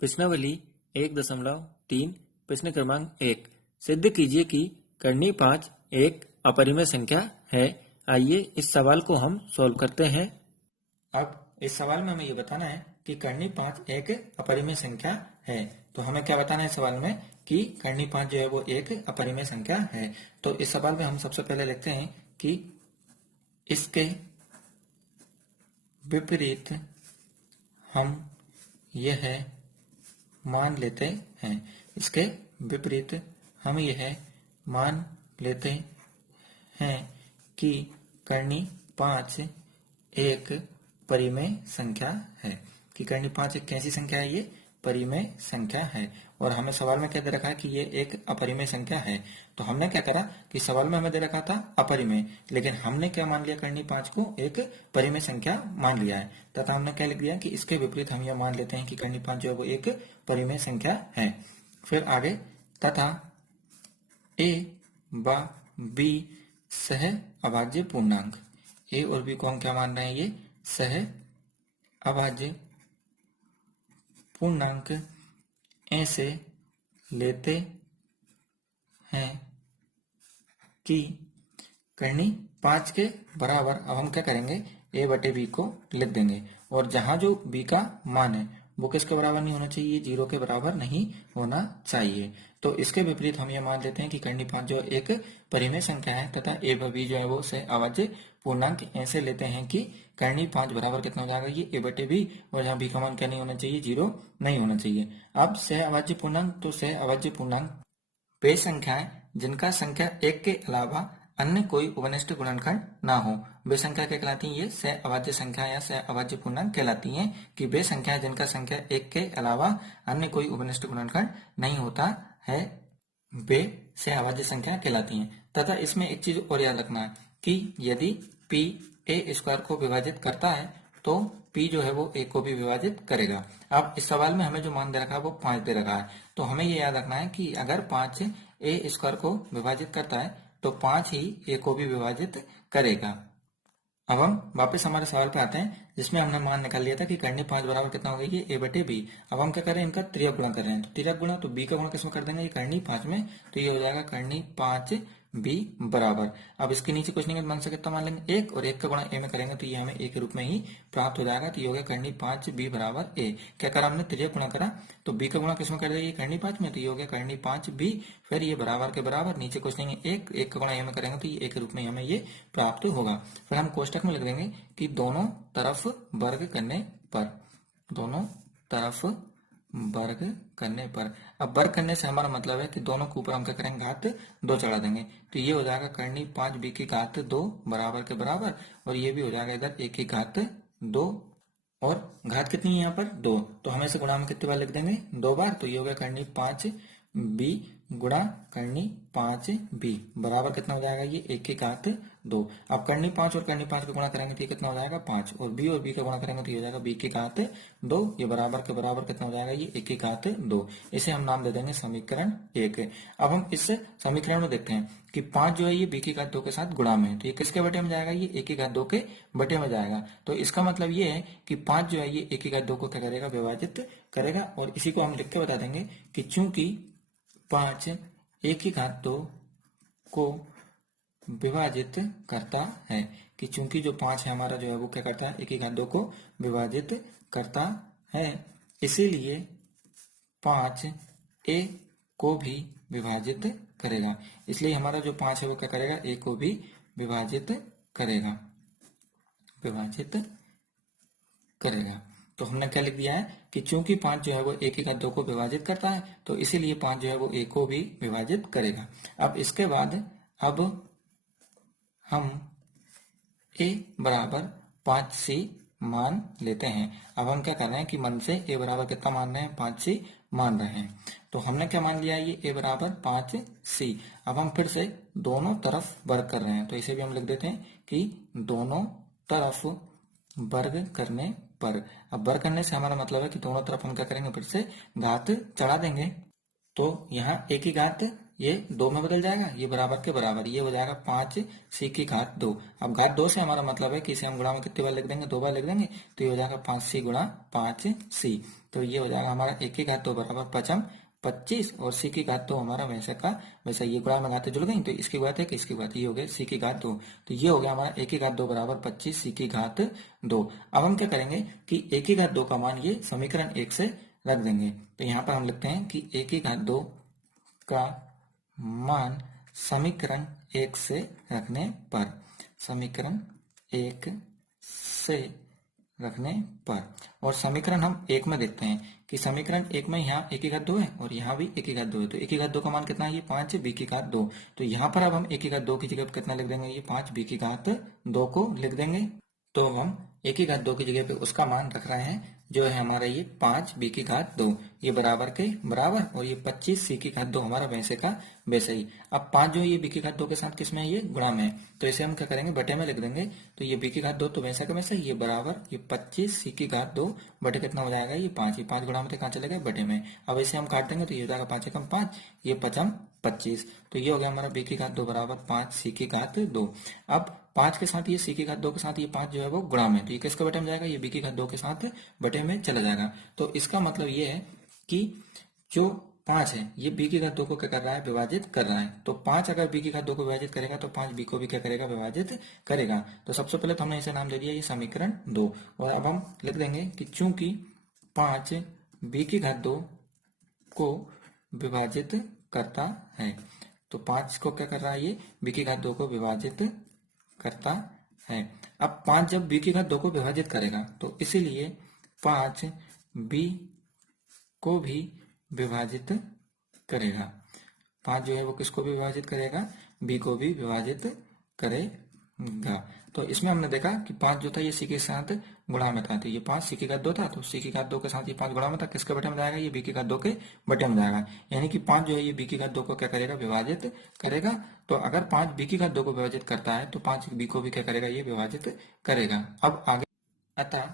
प्रश्नावली 1.3 प्रश्न क्रमांक 1 सिद्ध कीजिए कि कर्णी 5 एक अपरिमेय संख्या है। आइए इस सवाल को हम सॉल्व करते हैं। अब इस सवाल में हमें ये बताना है कि कर्णी 5 एक अपरिमेय संख्या है। तो हमें क्या बताना है सवाल में कि कर्णी 5 जो है वो एक अपरिमेय संख्या है। तो इस सवाल में हम सबसे पहले लिखते हैं कि इसके विपरीत हम यह मान लेते हैं। इसके विपरीत हम यह मान लेते हैं कि कर्णी 5 एक परिमेय संख्या है। कि कर्णी 5 एक कैसी संख्या है? ये परिमेय संख्या है। और हमें सवाल में क्या दे रखा है कि ये एक अपरिमेय संख्या है। तो हमने क्या करा कि सवाल में हमें दे रखा था अपरिमेय, लेकिन हमने क्या मान लिया? कर्णी 5 को एक परिमेय संख्या मान लिया है। तथा हमने क्या लिख दिया कि इसके विपरीत हम यह मान लेते हैं कि कर्णी 5 जो है वो एक परिमेय संख्या है। फिर आगे तथा ए व बी सह अभाज्य पूर्णांक। ए और बी को हम क्या मान रहे हैं? ये सह अभाज्य पूर्णांक ऐसे लेते हैं कि कर्णी 5 के बराबर, अब हम क्या करेंगे? ए बटे बी को लिख देंगे और जहां जो बी का मान है वो किसके बराबर नहीं होना चाहिए? 0 के बराबर नहीं होना चाहिए। तो इसके विपरीत हम ये मान लेते हैं कि कर्णी 5 जो एक परिमेय संख्या है तथा ए व बी जो है वो से अभाज्य पूर्णांक ऐसे लेते हैं कि कर्णी 5 बराबर कितना हो जाएगा? ये ए बटे बी, और जहाँ बी का मान क्या नहीं होना चाहिए? 0 नहीं होना चाहिए। अब सह अभाज्य पूर्णांक, तो सह अभाज्य पूर्णांक वे संख्याएं जिनका संख्या 1 के अलावा अन्य कोई उपनिष्ठ गुणनखंड ना हो, वे संख्या क्या कहलाती हैं? ये सह अभाज्य संख्या या सह अभाज्य पूर्णांक कहलाती हैं। कि वे संख्याएं जिनका संख्या 1 के अलावा अन्य कोई उपनिष्ठ गुणनखंड नहीं होता है, वे सह अभाज्य संख्या कहलाती हैं। तथा इसमें एक चीज और याद रखना है कि यदि p a स्क्वायर को विभाजित करता है तो p जो है वो a को भी विभाजित करेगा। अब इस सवाल में हमें जो मान दे रखा है वो 5 दे रखा है। तो हमें ये याद रखना है कि अगर 5 a स्क्वायर को विभाजित करता है तो 5 ही a को भी विभाजित करेगा। अब हम वापस हमारे सवाल पे आते हैं जिसमें हमने मान निकाल लिया था कि कर्णी 5 बराबर कितना हो गया? ये a बटे बी। अब हम क्या कर रहे हैं? इनका तिर्यक गुणा कर रहे हैं। तो तिर्यक गुणा, तो b का गुणा किसमें कर देंगे? ये कर्णी 5 में, तो ये हो जाएगा कर्णी 5 b बराबर। अब इसके नीचे कुछ नहीं, मन से कितना मान लेंगे? 1, और 1 का गुणा a में करेंगे तो ये हमें a के रूप में ही प्राप्त हो जाएगा। तो ये हो गया कर्णी 5 b बराबर a। क्या करा हमने? तिर्यक गुणा करा, तो b का गुणा किसमें कर दिया? ये कर्णी 5 में, तो ये हो गया कर्णी 5 b। फिर ये बराबर के बराबर, नीचे कुछ नहीं है 1, 1 का गुणा a में करेंगे तो ये a के रूप में हमें ये प्राप्त होगा। फिर हम कोष्टक में लिख देंगे कि दोनों तरफ वर्ग करने पर, दोनों तरफ वर्ग करने पर। अब वर्ग करने से हमारा मतलब है कि दोनों के ऊपर हम क्या करेंगे? घात 2 चढ़ा देंगे। तो ये हो जाएगा कर्णी 5 b की घात 2 बराबर के बराबर, और ये भी हो जाएगा इधर a की घात 2, और घात कितनी है यहाँ पर? 2। तो हम इसे गुणा में कितने बार लिख देंगे? 2 बार। तो ये हो गया कर्णी 5 b गुणा कर्णी 5 b बराबर कितना हो जाएगा? ये 1 की घात 2। अब कर्णी 5 और कर्णी 5 का गुणा करेंगे तो ये कितना हो जाएगा? 5, और b का गुणा करेंगे तो ये हो जाएगा b की घात 2। ये बराबर के बराबर कितना हो जाएगा? ये 1 की घात 2। इसे हम नाम दे देंगे समीकरण 1। अब हम इस समीकरण में देखते हैं कि 5 जो है ये b की घात 2 के साथ गुणा में है, तो ये किसके बटे में जाएगा? ये 1 की घात 2 के बटे में जाएगा। तो इसका मतलब ये है कि 5 जो है ये 1 की घात 2 को क्या करेगा? विभाजित करेगा। और इसी को हम लिख के बता देंगे कि चूंकि 5 1 की घात 2 को विभाजित करता है, कि चूंकि जो 5 है हमारा जो है वो क्या करता है? 1 की घात 2 को विभाजित करता है, इसीलिए 5 a को भी विभाजित करेगा। इसलिए हमारा जो 5 है वो क्या करेगा? a को भी विभाजित करेगा, विभाजित करेगा। तो हमने क्या लिख दिया है कि चूंकि 5 जो है वो 1 की घात 2 को विभाजित करता है, तो इसीलिए 5 जो है वो a को भी विभाजित करेगा। अब इसके बाद अब हम a बराबर 5c मान लेते हैं। अब हम क्या कर रहे हैं कि मन से a बराबर कितना मान रहे हैं? 5c मान रहे हैं। तो हमने क्या मान लिया? ये a बराबर 5c। अब हम फिर से दोनों तरफ वर्ग कर रहे हैं, तो इसे भी हम लिख देते हैं कि दोनों तरफ वर्ग करने पर। अब वर्ग करने से हमारा मतलब है कि दोनों तरफ हम क्या करेंगे? फिर से घात चढ़ा देंगे। तो यहाँ a की घात ये 2 में बदल जाएगा, ये बराबर के बराबर, ये हो जाएगा 5c की घात 2। अब घात 2 से हमारा मतलब है कि इसे हम गुणा में कितनी बार लिख देंगे, 2 बार लिख देंगे, तो ये हो जाएगा 5c गुणा 5c। तो ये हो जाएगा हमारा 1 की घात 2 बराबर 25 और c की घात 2 हमारा वैसे का वैसा, ये गुणा में घातें जुड़ गई तो इसकी घात 1 इसकी घात, ये हो गया c की घात 2। तो ये हो गया हमारा 1 की घात 2 बराबर 25 c की घात 2। अब हम क्या करेंगे कि 1 की घात 2 का मान ये समीकरण 1 से रख देंगे। तो यहाँ पर हम लिखते हैं कि 1 की घात 2 का मान समीकरण 1 से रखने पर, समीकरण 1 से रखने पर, और समीकरण हम 1 में देखते हैं कि समीकरण 1 में यहाँ 1 की घात 2 है और यहाँ भी 1 की घात 2 है। तो 1 की घात 2 का मान कितना है, ये 5 b की घात 2। तो यहाँ पर अब हम 1 की घात 2 की जगह पर कितना लिख देंगे, ये 5 b की घात 2 को लिख देंगे। तो हम 1 की घात 2 की जगह पे उसका मान रख रहे हैं जो है हमारा ये 5 b की घात 2, ये बराबर के बराबर, और ये 25 c की घात 2 हमारा वैसे का वैसे ही। अब 5 जो है ये b की घात 2 के साथ किसमें है, ये गुणा में है, तो इसे हम क्या करेंगे बटे में लिख देंगे। तो ये b की घात 2 तो वैसे का वैसे, ये बराबर ये 25 c की घात 2 बटे कितना हो जाएगा, ये 5, ये 5 गुणा में कहाँ चले गए, बटे में। अब इसे हम काट देंगे तो ये हो जाएगा 5 एकम 5, ये 5 25। तो ये हो गया हमारा b की घात 2 बराबर 5 c की घात 2। अब 5 के साथ ये c की घात 2 के साथ ये 5 जो है वो गुणा में, तो ये किसके बटे में जाएगा, ये b की घात 2 के साथ बटे में चला जाएगा। तो इसका मतलब ये है कि जो 5 है ये b की घात 2 को क्या कर रहा है, विभाजित कर रहा है। तो 5 अगर b की घात 2 को विभाजित करेगा तो 5 b को भी क्या करेगा, विभाजित करेगा। तो सबसे पहले तो हमने इसे नाम दे दिया ये समीकरण 2, और अब हम लिख देंगे कि चूंकि 5 b की घात 2 को विभाजित करता है, तो 5 को क्या कर रहा है, ये b की घात 2 को विभाजित करता है। अब 5 जब b की घात 2 को विभाजित करेगा तो इसीलिए 5 b को भी विभाजित करेगा। 5 जो है वो किसको भी विभाजित करेगा, b को भी विभाजित करेगा। तो इसमें हमने देखा कि 5 जो था ये c के साथ गुणा में था, तो ये 5 c की घात 2 था, तो c की घात 2 के साथ ये 5 गुणा में था, किसके बटे में जाएगा, ये b की घात 2 के बटे में जाएगा। यानी कि 5 जो है ये b की घात 2 को क्या करेगा, विभाजित करेगा। तो अगर 5 b की घात 2 को विभाजित करता है तो 5 b को भी क्या करेगा, ये विभाजित करेगा। अब आगे, अतः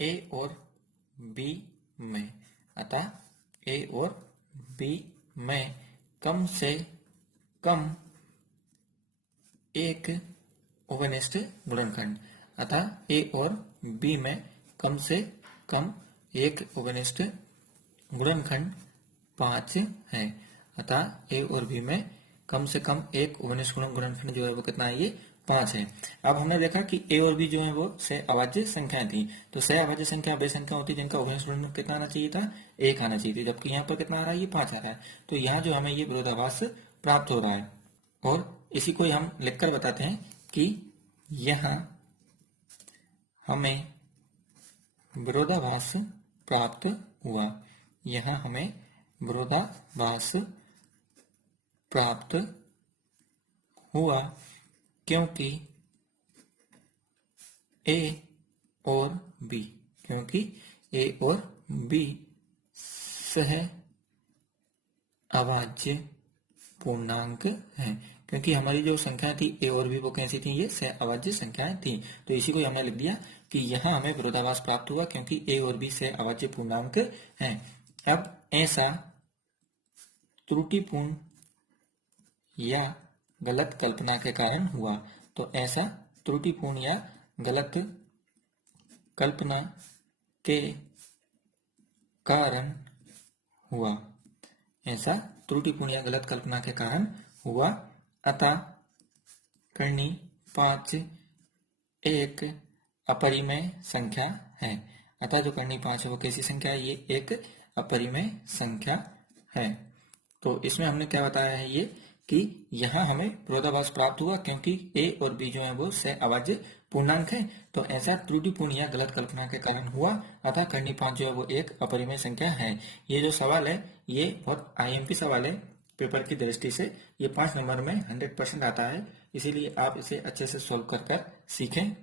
a और b में, अतः a और b में कम से कम एक ओवेनिस्ट गुणनखंड, अतः a और b में कम से कम एक ओवेनिस्ट गुणनखंड 5 है। अतः a और b में कम से कम एक ओवेनिस्ट गुणनखंड जो है वो कितना है, ये 5 है। अब हमने देखा कि a और b जो है वो सह अभाज्य संख्याएं थी। तो सह अभाज्य संख्या वे संख्या होती है जिनका ओवेनिस्ट गुणनखंड कितना आना चाहिए था, 1 आना चाहिए था, जबकि यहाँ पर कितना आ रहा है, ये 5 आ रहा है। तो यहाँ जो हमें ये विरोधाभास प्राप्त हो रहा है, और इसी को हम लिखकर बताते हैं कि यहाँ हमें विरोधाभास प्राप्त हुआ, यहाँ हमें विरोधाभास प्राप्त हुआ क्योंकि a और b, क्योंकि a और b सह अभाज्य पूर्णांक है। क्योंकि हमारी जो संख्या थी a और b वो कैसी थी, ये सह अभाज्य संख्याएं थी। तो इसी को हमने लिख दिया कि यहाँ हमें विरोधाभास प्राप्त हुआ क्योंकि a और b सह अभाज्य पूर्णांक हैं। अब ऐसा त्रुटिपूर्ण या गलत कल्पना के कारण हुआ। तो ऐसा त्रुटिपूर्ण या गलत कल्पना के कारण हुआ, ऐसा त्रुटिपूर्ण या गलत कल्पना के कारण हुआ। अतः करनी 5 एक अपरिमेय संख्या है। अतः जो करनी 5 है वो कैसी संख्या है, ये एक अपरिमेय संख्या है। तो इसमें हमने क्या बताया है, ये कि यहाँ हमें विरोधाभास प्राप्त हुआ क्योंकि a और b जो है वो सह अभाज्य पूर्णांक है। तो ऐसा त्रुटिपूर्ण या गलत कल्पना के कारण हुआ, अतः करनी 5 जो है वो एक अपरिमेय संख्या है। ये जो सवाल है ये बहुत IMP सवाल है पेपर की दृष्टि से, ये 5 नंबर में 100% आता है, इसीलिए आप इसे अच्छे से सोल्व कर सीखें।